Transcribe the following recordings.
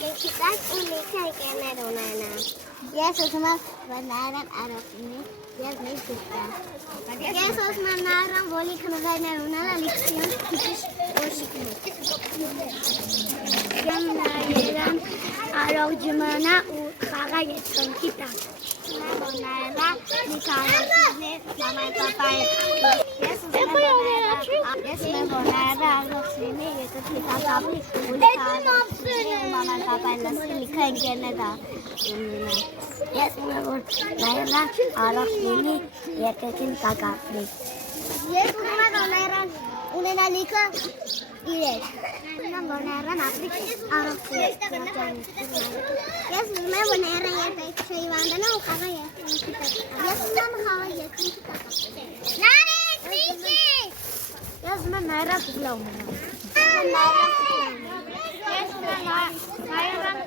եկեք ու լիքը եկերներ ունենա։ Ես ուզում եմ, որ նայրան արոքինի և մեկ դուկտա։ Ես ուզում եմ նայրան, որ լիքը նվերներ ունենա լիքսիոն քիչիշ ոշիկներ։ Եմ նայրան արող ջմանա ու խաղա ետքոնքի տակ։ Որ նայրան լիքը արոքիններ մամայ պապայ։ Ես ուզում եմ, որ նայրան արոքինի եկոքի տակապի ու լիքը արոքիններ մամայ պապայ լսի լիքը ընկերներ դա ունենա։ Ես ուզում եմ, որ նայրան արոքինի եկոքին տակապի։ Ես ուզում եմ, որ նայրան ունենա լիքը իրեր։ Որ նայրան ապրիկ արոքիններ։ Ես ուզում եմ, որ նայրան երբեք չհիվանդանա ու խաղա եկոքի տակ։ Ես ուզում եմ խաղա եկոքի տակապի։ Նարեկ, Վիկի! Ես ուզում եմ նայրան կուկլա ունենա։ Ես ուզում եմ նայրան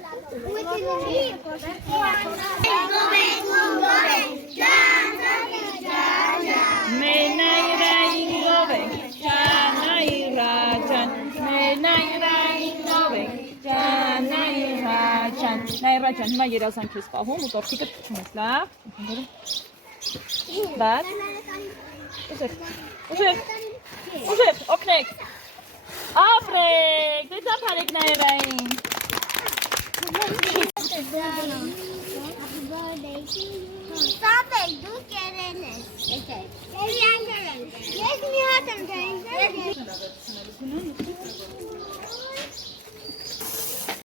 Նայրաջան, հիմա երազանք ես պահում ու տորտիկը թչում ես, լավ։ Բաց։ Ուժեղ, օգնեք։ Ապրեք, դե ծապ հարեք նայրային։ Սապել, դու կերել ես։ Ես մի հատ եմ կերել։